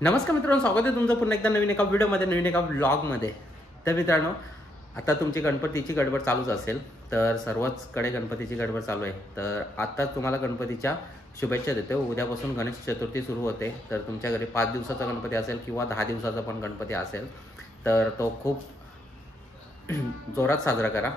नमस्कार मित्रांनो, स्वागत आहे तुमचं पुन्हा एकदा नवीन एका व्हिडिओमध्ये, नवीन एका व्लॉगमध्ये. तर मित्रांनो, आता तुमची गणपतीची गडबड चालूच असेल. तर सर्वचकडे गणपतीची गडबड चालू आहे. तर आत्ताच तुम्हाला गणपतीच्या शुभेच्छा देतो. उद्यापासून गणेश चतुर्थी सुरू होते. तर तुमच्या घरी 5 दिवसाचा गणपती असेल किंवा 10 दिवसाचा पण गणपती असेल तर तो खूप जोरात साजरा करा.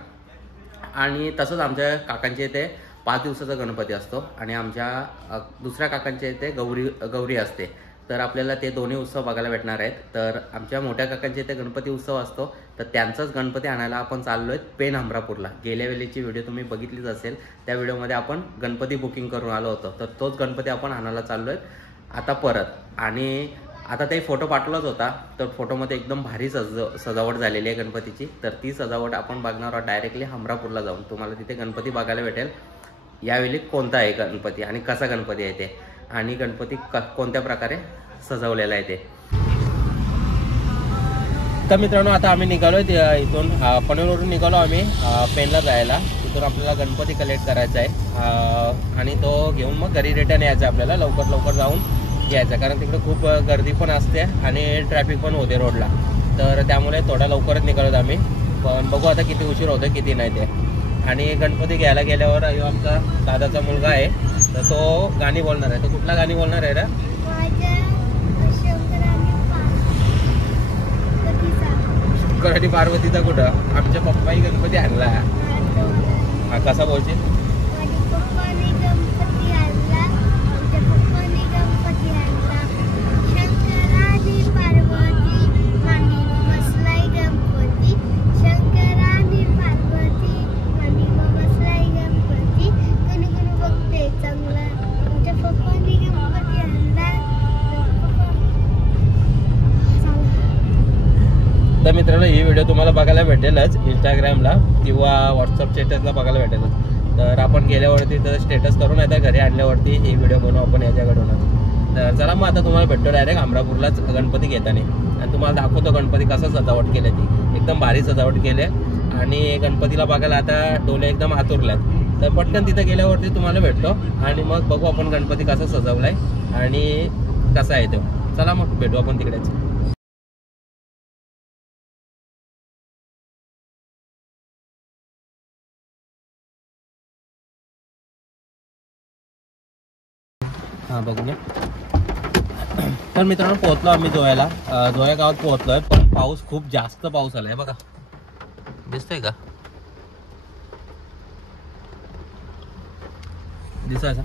आणि तसंच आमच्या काकांच्या इथे 5 दिवसाचा गणपती असतो आणि आमच्या दुसऱ्या काकांच्या इथे गौरी असते. तर आपल्याला ते दोन्ही उत्सव बघायला भेटणार आहेत. तर आमच्या मोठ्या काकांच्या इथे गणपती उत्सव असतो, तर त्यांचाच गणपती आणायला आपण चाललो आहे पेन हमरापूरला. गेल्या वेळेची व्हिडिओ तुम्ही बघितलीच असेल. त्या व्हिडिओमध्ये आपण गणपती बुकिंग करून आलो होतो. तर तोच गणपती आपण आणायला चाललो आहे आता परत. आणि आता ते फोटो पाठवलाच होता, तर फोटोमध्ये एकदम भारी सजावट झालेली आहे गणपतीची. तर ती सजावट आपण बघणार आहोत डायरेक्टली हमरापूरला जाऊन. तुम्हाला तिथे गणपती बघायला भेटेल. यावेळी कोणता आहे गणपती आणि कसा गणपती आहे ते, आणि गणपती कोणत्या प्रकारे सजवलेला आहे ते. तर मित्रांनो, आता आम्ही निघालो इथून पनवेलवरून निघालो आम्ही पेनला जायला. तिथून आपल्याला गणपती कलेक्ट करायचा आहे आणि तो घेऊन मग घरी रिटर्न यायचा. आपल्याला लवकर जाऊन यायचं, कारण तिकडे खूप गर्दी पण असते आणि ट्रॅफिक पण होते रोडला. तर त्यामुळे थोडा लवकरच निघालो आम्ही. पण बघू आता किती उशीर होतो किती नाही ते. आणि गणपती घ्यायला गेल्यावर आमचा दादाचा मुलगा आहे, तर तो गाणी बोलणार आहे. तो कुठला गाणी बोलणार आहे रे? शंकर पार्वतीचा कुठं? आमच्या पप्पाही गणपती आणला. हा, कसा बोलशील? तर मित्रांनो, ही व्हिडिओ तुम्हाला बघायला भेटेलच इंस्टाग्रामला किंवा व्हॉट्सअप स्टेटसला बघायला भेटेलच. तर आपण गेल्यावरती तर स्टेटस करून आहे, घरी आणल्यावरती ही व्हिडिओ बनवू आपण याच्याकडूनच. तर चला मग आता तुम्हाला भेटतो डायरेक्ट हमरापूरलाच गणपती घेताना, आणि तुम्हाला दाखवतो गणपती कसं सजावट केली. ती एकदम भारी सजावट केली आणि गणपतीला बघायला आता डोले एकदम आतुरल्यात. तर पटकन तिथं गेल्यावरती तुम्हाला भेटतो आणि मग बघू आपण गणपती कसा सजवलाय आणि कसा आहे तो. चला मग भेटू आपण तिकडेच. हां, बघूया. तर मित्रांनो, पोहोचलो आम्ही जोया गावात पोहोचलोय. पण पाऊस खूप जास्त पाऊस आलाय बघा, दिसतंय का? दिसायचा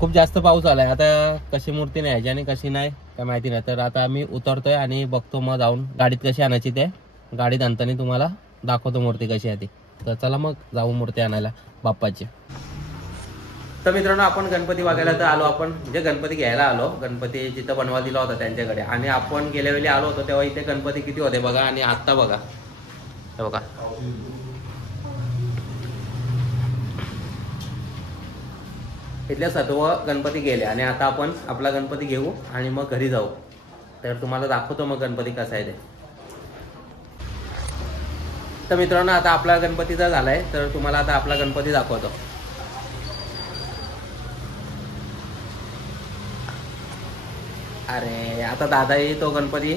खूप जास्त पाऊस आलाय. आता कशी मूर्ती न्यायची आणि कशी नाही काय माहिती नाही. तर आता आम्ही उतरतोय आणि बघतो मग जाऊन गाडीत कशी आणायची ते. गाडीत आणताना तुम्हाला दाखवतो मूर्ती कशी आहे ती. तर चला मग जाऊ मूर्ती आणायला बाप्पाची. तर मित्रांनो, आपण गणपती बघायला तर आलो. आपण म्हणजे गणपती घ्यायला आलो. गणपती जिथं बनवा दिला होता त्यांच्याकडे. आणि आपण गेल्या वेळी आलो होतो तेव्हा इथे गणपती किती होते बघा, आणि आत्ता बघा. हे बघा, इथल्या सर्व गणपती गेले आणि आता आपण आपला गणपती घेऊ आणि मग घरी जाऊ. तर तुम्हाला दाखवतो मग गणपती कसा आहे ते. तर मित्रांनो, आता आपला गणपतीचा झालाय, तर तुम्हाला आता आपला गणपती दाखवतो. अरे, आता दादाही तो गणपती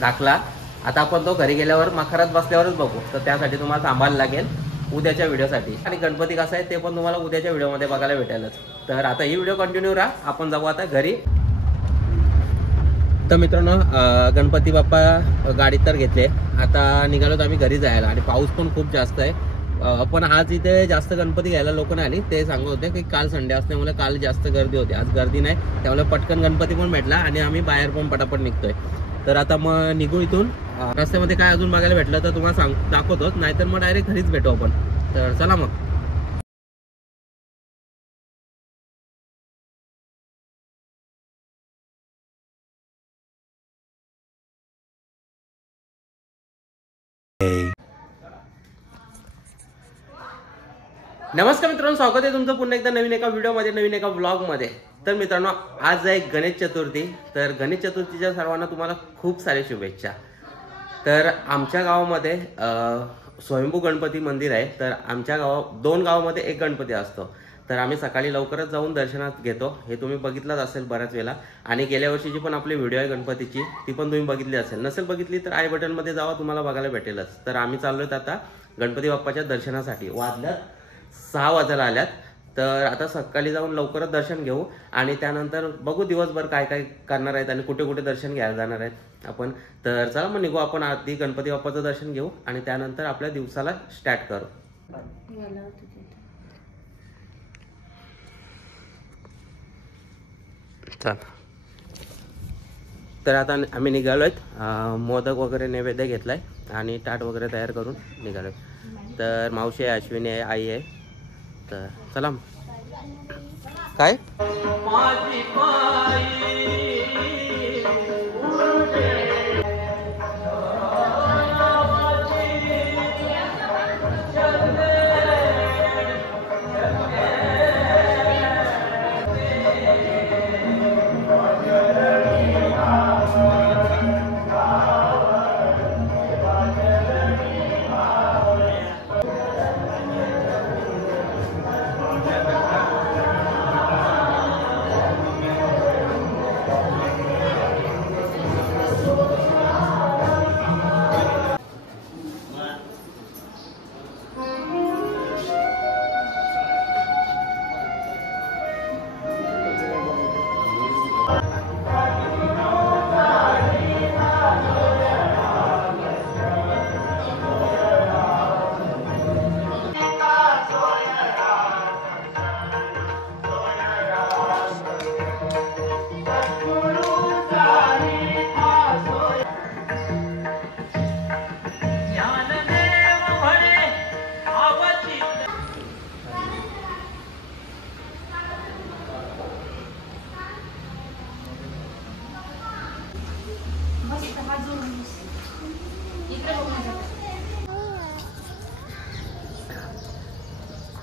दाखला. आता आपण तो घरी गेल्यावर मखरात बसल्यावरच बघू. तर त्यासाठी तुम्हाला थांबायला लागेल उद्याच्या व्हिडिओसाठी. आणि गणपती कसा आहे ते पण तुम्हाला उद्याच्या व्हिडिओमध्ये बघायला भेटेलच. तर आता ही व्हिडिओ कंटिन्यू राहा. आपण जाऊ आता घरी. तर मित्रांनो, गणपती बाप्पा गाडीत तर घेतले. आता निघालो आम्ही घरी जायला. आणि पाऊस पण खूप जास्त आहे. पण आज इथे जास्त गणपती घ्यायला लोक नाही आली. ते सांगत होते की काल संडे असल्यामुळे काल जास्त गर्दी होती, आज गर्दी नाही. त्यामुळे पटकन गणपती पण भेटला आणि आम्ही बाहेर पण पटापट निघतोय. तर आता मग निघू इथून. रस्त्यामध्ये काय अजून बघायला भेटलं तर तुम्हाला दाखवतोच, नाहीतर मग डायरेक्ट घरीच भेटू आपण. तर चला मग. नमस्कार मित्रांनो, स्वागत आहे तुमचं पुन्हा एकदा नवीन एका व्हिडिओमध्ये, नवीन एका व्लॉगमध्ये. तर मित्रांनो, आज आहे गणेश चतुर्थी. तर गणेश चतुर्थीच्या सर्वांना तुम्हाला खूप साऱ्या शुभेच्छा. तर आमच्या गावामध्ये स्वयंभू गणपती मंदिर आहे. तर आमच्या 2 गावामध्ये एक गणपती असतो. तर आम्ही सकाळी लवकरच जाऊन दर्शनात घेतो, हे तुम्ही बघितलंच असेल बऱ्याच वेळा. आणि गेल्या वर्षीची पण आपली व्हिडिओ आहे गणपतीची, ती पण तुम्ही बघितली असेल. नसेल बघितली तर आय बटनमध्ये जावा, तुम्हाला बघायला भेटेलच. तर आम्ही चाललोत आता गणपती बाप्पाच्या दर्शनासाठी. वाजल्यात 6 वाजायला आल्यात. तर आता सकाळी जाऊन लवकरच दर्शन घेऊ आणि त्यानंतर बघू दिवसभर काय काय करणार आहेत आणि कुठे कुठे दर्शन घ्यायला जाणार आहेत आपण. तर चला मग निघू आपण. आधी गणपती बाप्पाचं दर्शन घेऊ आणि त्यानंतर आपल्या दिवसाला स्टार्ट करू. चल, तर आता आम्ही निघालोय. मोदक वगैरे नैवेद्य घेतलाय आणि ताट वगैरे तयार करून निघालोय. तर मावशी आहे, अश्विनी आहे, आई आहे. तर चला. काय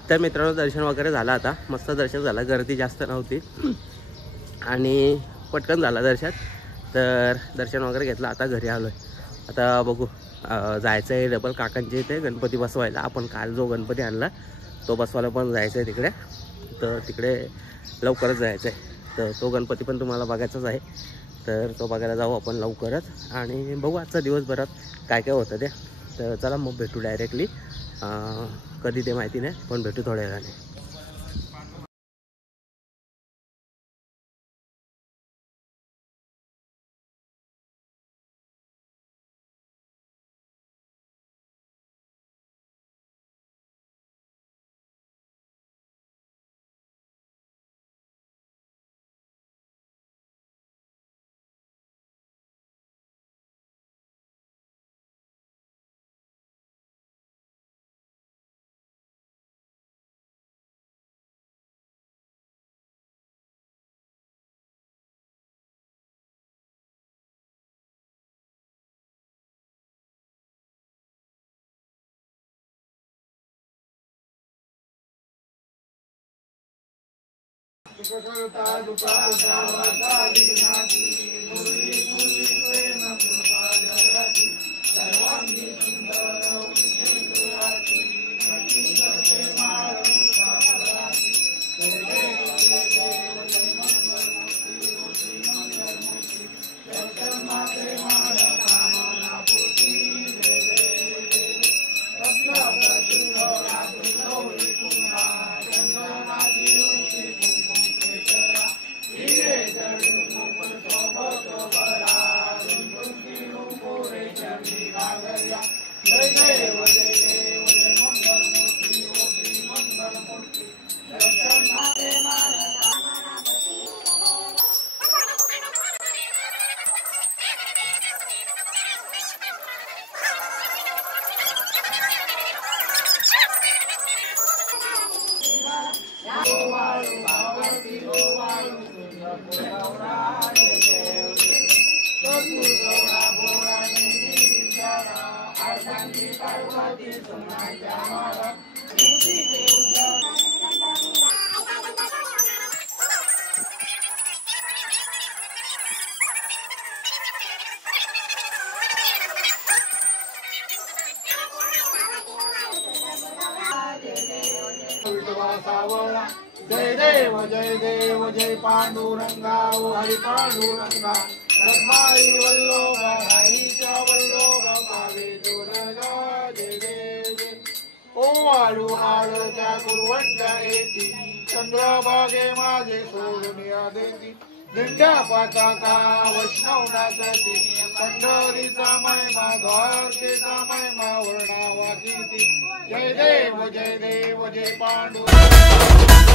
तर मित्रांनो, दर्शन वगैरे झालं. आता मस्त दर्शन झालं, गर्दी जास्त नव्हती आणि पटकन झालं दर्शन. तर दर्शन वगैरे घेतलं, आता घरी आलो आहे. आता बघू, जायचं आहे डबल काकांच्या इथे गणपती बसवायला. आपण काल जो गणपती आणला तो बसवायला पण जायचं आहे तिकडे. तर तिकडे लवकरच जायचं आहे. तर तो गणपती पण तुम्हाला बघायचाच आहे. तर तो बघायला जाऊ आपण लवकरच आणि बघू आजचा दिवसभरात काय काय होतं ते. तर चला मग भेटू डायरेक्टली. कधी ते माहिती नाही, पण भेटू थोड्या वेळाने. जय देव जय पांडुरंगा ओ हरी पांडुरंगा रखमाई वल्लोबा राईच्या वल्लोबा भावे दुर्गा जय देव ओ आळू आळूच्या कुरवंट्या येती चंद्रभागे माझे सोडून या देती दिंड्या पताका वैष्णव नाचती पंढरीचा महिमा द्वारकेचा महिमा वर्णावा कीर्ती जय देव जय पांडुरंगा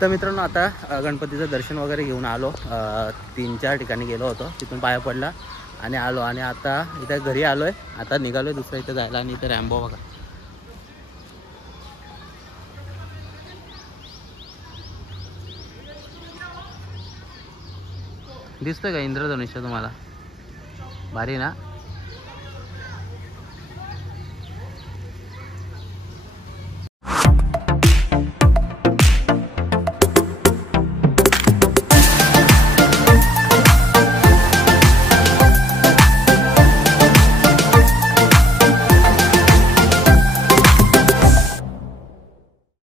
तर मित्रांनो आता गणपतीचं दर्शन वगैरे घेऊन आलो, 3-4 ठिकाणी गेलो होतो, तिथून पाया पडला आणि आलो आणि आता इथं घरी आलोय. आता निघालोय दुसऱ्या इथं जायला आणि इथं रॅम्बो बघा दिसतोय का इंद्रधनुष्य तुम्हाला भारी ना.